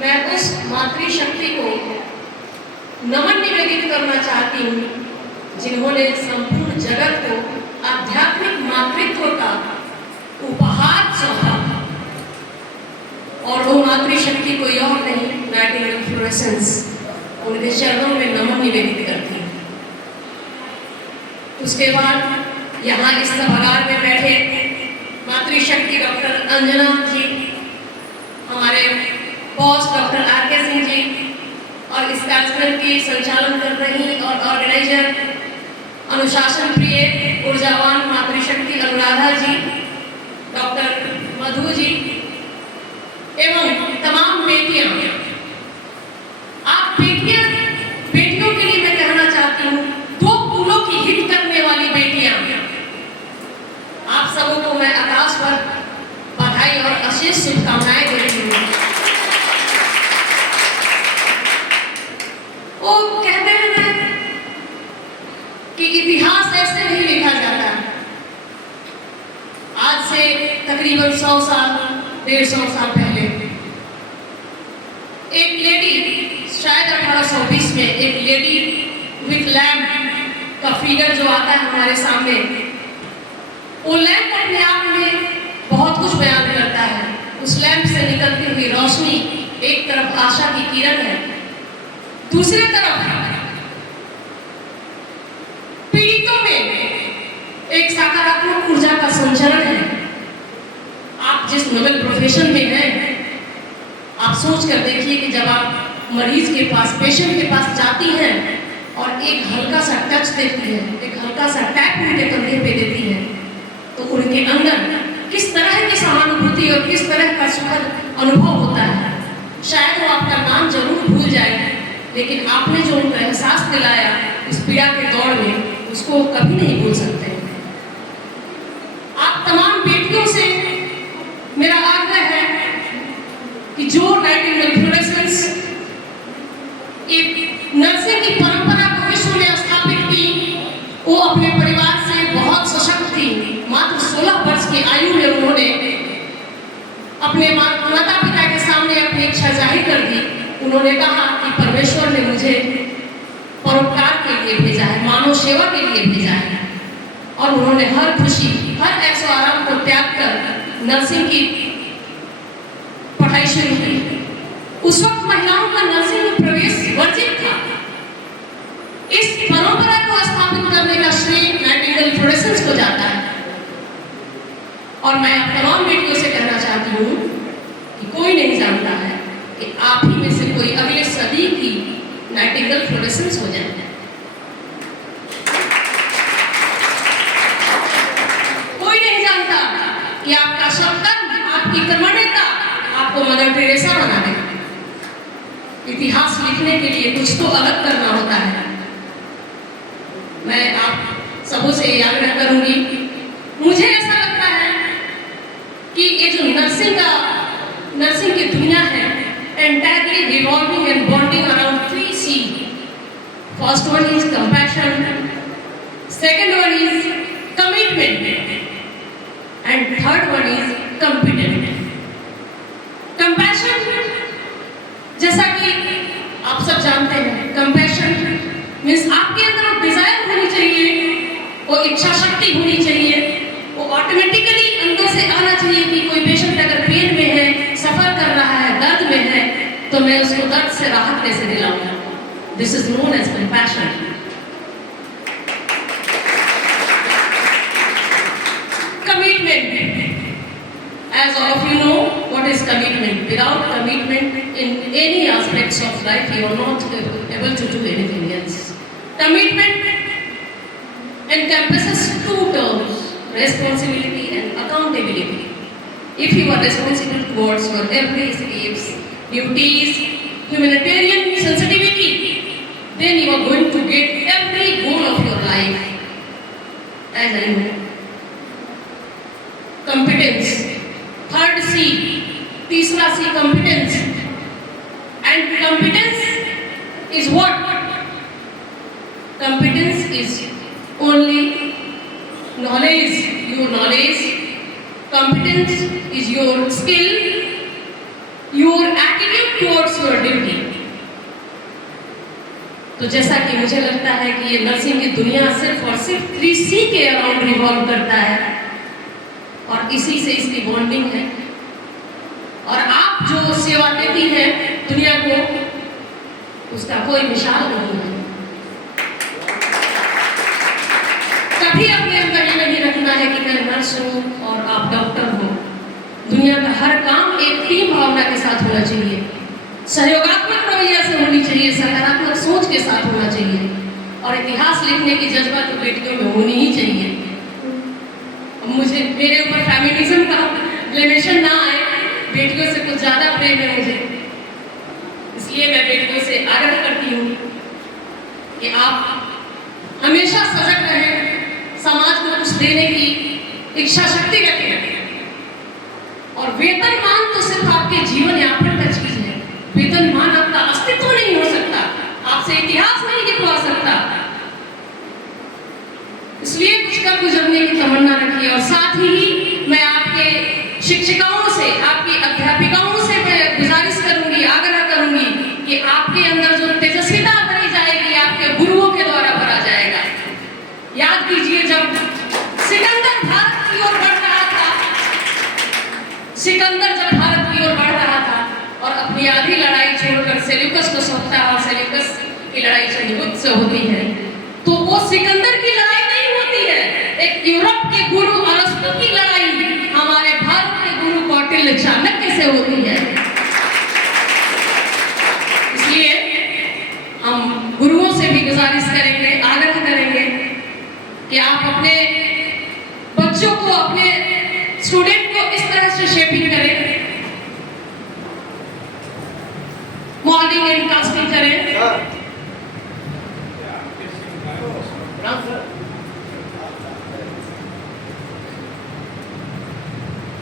मैं उस मातृशक्ति को नमन निवेदित करना चाहती हूँ जिन्होंने संपूर्ण जगत को आध्यात्मिक मातृत्व का उपहार सौंपा। और वो मातृशक्ति कोई और नहीं, नाइटिंगेल फ्लोरेसेंस। उनके चरणों में नमन निवेदित करती हूँ। उसके बाद यहाँ इस सभागार में बैठे मातृशक्ति डॉक्टर अंजना जी, हमारे boss doctor R K. Singh ji, और इस कार्यक्रम की संचालन कर रही और ऑर्गेनाइजर अनुशासन प्रिय ऊर्जावान मातृशक्ति अनुराधा जी, डॉक्टर मधु जी एवं तमाम बेटियां। आप बेटियों के लिए मैं कहना चाहती हूँ, दो फूलों की हित करने वाली बेटियां। आप सबों को मैं आकाश पर बधाई और अशेष शुभकामनाएं देती हूँ। वो कहते हैं ना कि इतिहास ऐसे नहीं लिखा जाता। आज से तकरीबन 100 साल 150 साल पहले एक लेडी, शायद 1820 में, एक लेडी विथ लैम्प का फिगर जो आता है हमारे सामने, वो लैम्प अपने आप में बहुत कुछ बयान करता है। उस लैम्प से निकलती हुई रोशनी एक तरफ आशा की किरण है, दूसरी तरफ पीड़ितों में एक सकारात्मक ऊर्जा का संचरण है। आप जिस नोबेल प्रोफेशन में हैं, आप सोच कर देखिए कि जब आप मरीज के पास, पेशेंट के पास जाती हैं और एक हल्का सा टच देती है, एक हल्का सा टैप उनके कंधे पे देती है, तो उनके अंदर किस तरह की सहानुभूति और किस तरह का सुखद अनुभव होता है। शायद वो आपका नाम जरूर भूल जाए, लेकिन आपने जो उनको एहसास दिलाया इस पीड़ा के दौर में, उसको कभी नहीं भूल सकते। आप तमाम बेटियों से मेरा आग्रह है कि जो नाइटिंगेल फ्लोरेसेंस एक नर्सिंग की परंपरा को विश्व में स्थापित की, वो अपने परिवार से बहुत सशक्त थी। मात्र 16 वर्ष की आयु में उन्होंने अपने माता पिता के सामने अपनी इच्छा जाहिर कर दी। उन्होंने कहा कि परमेश्वर ने मुझे परोपकार के लिए भेजा है, मानव सेवा के लिए भेजा है। और उन्होंने हर खुशी, हर ऐशो आराम को त्याग कर नर्सिंग की पढ़ाई शुरू की। उस वक्त महिलाओं का नर्सिंग में प्रवेश वर्जित था। इस परंपरा को स्थापित करने का श्रेय नाइटिंगेल फ्लोरेसेंस को जाता है। और मैं आप तमाम बेटियों से कहना चाहती हूँ कि कोई नहीं जानता है कि आप ही में से कोई अगले सदी की नाइटिंगेल फ्लोरेसेंस हो जाए। कोई नहीं जानता कि आपका सत्कर्म, आपकी कर्मण्यता आपको मदर टेरेसा बना देगा। इतिहास लिखने के लिए कुछ तो अलग करना होता है। मैं आप सबों से आग्रह करूंगी, मुझे ऐसा लगता है कि ये जो नर्सिंग की दुनिया है, entirely revolving and bonding around 3 C. First one is compassion, second one is commitment, and third one is competence. Compassion, जैसा कि आप सब जानते हैं, compassion means आपके अंदर डिजायर होनी चाहिए, वो इच्छा शक्ति होनी चाहिए, वो ऑटोमेटिकली अंदर से आना चाहिए कि कोई पेशेंट अगर पेन में है, सफर कर रहा है, दर्द में है, तो मैं उसको दर्द से राहत कैसे दिलाऊंगा। This is known as compassion. Commitment, as all of you know what is commitment. Without commitment in any aspects of life, you are not able to do anything else. Commitment encompasses 2 terms, responsibility and accountability. If you are responsible towards your everyday's duties, humanitarian sensitivity, then you are going to get every goal of your life. As I know. Competence, third C, तीसरा C, competence. And competence is what? Competence is only knowledge, your knowledge. Competence is your skill, your attitude towards your duty. तो जैसा कि मुझे लगता है कि ये nursing की दुनिया सिर्फ और सिर्फ 3C के अराउंड रिवॉल्व करता है और इसी से इसकी बॉन्डिंग है। और आप जो सेवा देती हैं दुनिया को, उसका कोई मिसाल नहीं है। कभी अपने अंदर ये नहीं रखना है कि मैं नर्स हूँ और आप डॉक्टर हो। दुनिया का हर काम एक टीम भावना के साथ होना चाहिए, सहयोगात्मक रवैया से होनी चाहिए, सकारात्मक सोच के साथ होना चाहिए और इतिहास लिखने की जज्बा तो बेटियों में होनी ही चाहिए। मुझे मेरे ऊपर फेमिनिज्म का ब्लेमेशन ना आए, बेटियों से कुछ ज़्यादा प्रेम है मुझे, इसलिए मैं बेटियों से आग्रह करती हूँ कि आप हमेशा सजग रहें, समाज को कुछ देने की इच्छा शक्ति रखें। और वेतनमान तो सिर्फ आपके जीवन यापन का चीज है, वेतनमान आपका अस्तित्व नहीं हो सकता, आपसे इतिहास नहीं लिखवा सकता। इसलिए कुछ कर गुजरने की तमन्ना रखिए। और साथ ही मैं आपके शिक्षिकाओं से, आपकी अध्यापिकाओं से मैं गुजारिश करूंगी, आग्रह करूंगी कि आपके अंदर जो तेजस्विता भरी जाएगी आपके गुरुओं के द्वारा भरा जाएगा। याद कीजिए जब सिकंदर भारत की ओर बढ़ रहा था, सिकंदर जब भारत की ओर बढ़ रहा था और अपनी आधी लड़ाई छोड़कर सेल्यूकस को सौंपता है और सेल्यूकस की लड़ाई चंद्रगुप्त से होती है, तो वो सिकंदर की लड़ाई नहीं होती है, एक यूरोप के गुरु अरस्तु की लड़ाई हमारे भारत के गुरु कौटिल्य चाणक्य से होती है। इसलिए हम गुरुओं से भी गुजारिश करेंगे, आग्रह करेंगे कि आप अपने बच्चों को, अपने स्टूडेंट को इस तरह से शेपिंग करें, मॉडलिंग एंड कास्टिंग करें।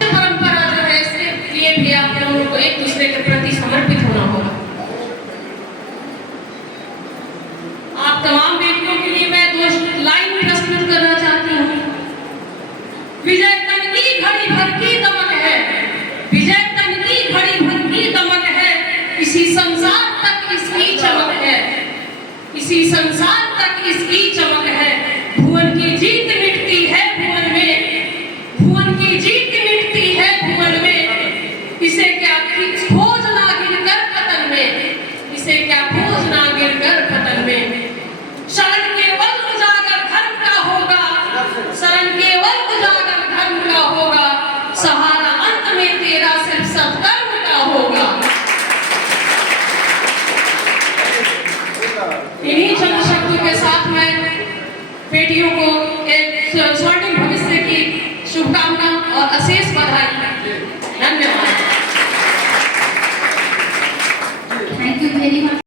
परंपरा जो है सिर्फ ये भी आप लोगों को एक दूसरे के प्रति समर्पित होना होगा। आप तमाम बेटियों के लिए मैं 2 लाइन प्रस्तुत करना चाहती हूँ। विजय तन की घड़ी भर की दमक है, विजय तन की घड़ी भर की दमक है, इसी संसार तक इसकी चमक है, इसी संसार तक इसकी चमक है। भुवन की जीत मिटती है भुवन में, भुवन की जीत मिटती है भुवन में, इसे क्या खोज ना गिरकर पतन में, इसे क्या खोज ना गिरकर पतन में। शरण केवल उजागर धर्म का होगा, शरण केवल उजागर धर्म का होगा, सहारा अंत में तेरा सिर्फ सत्कर्म का होगा। इन्हीं चंद शब्दों के साथ मैं बेटियों को एक स्वर्णिम भविष्य की शुभकामना और अशेष बधाई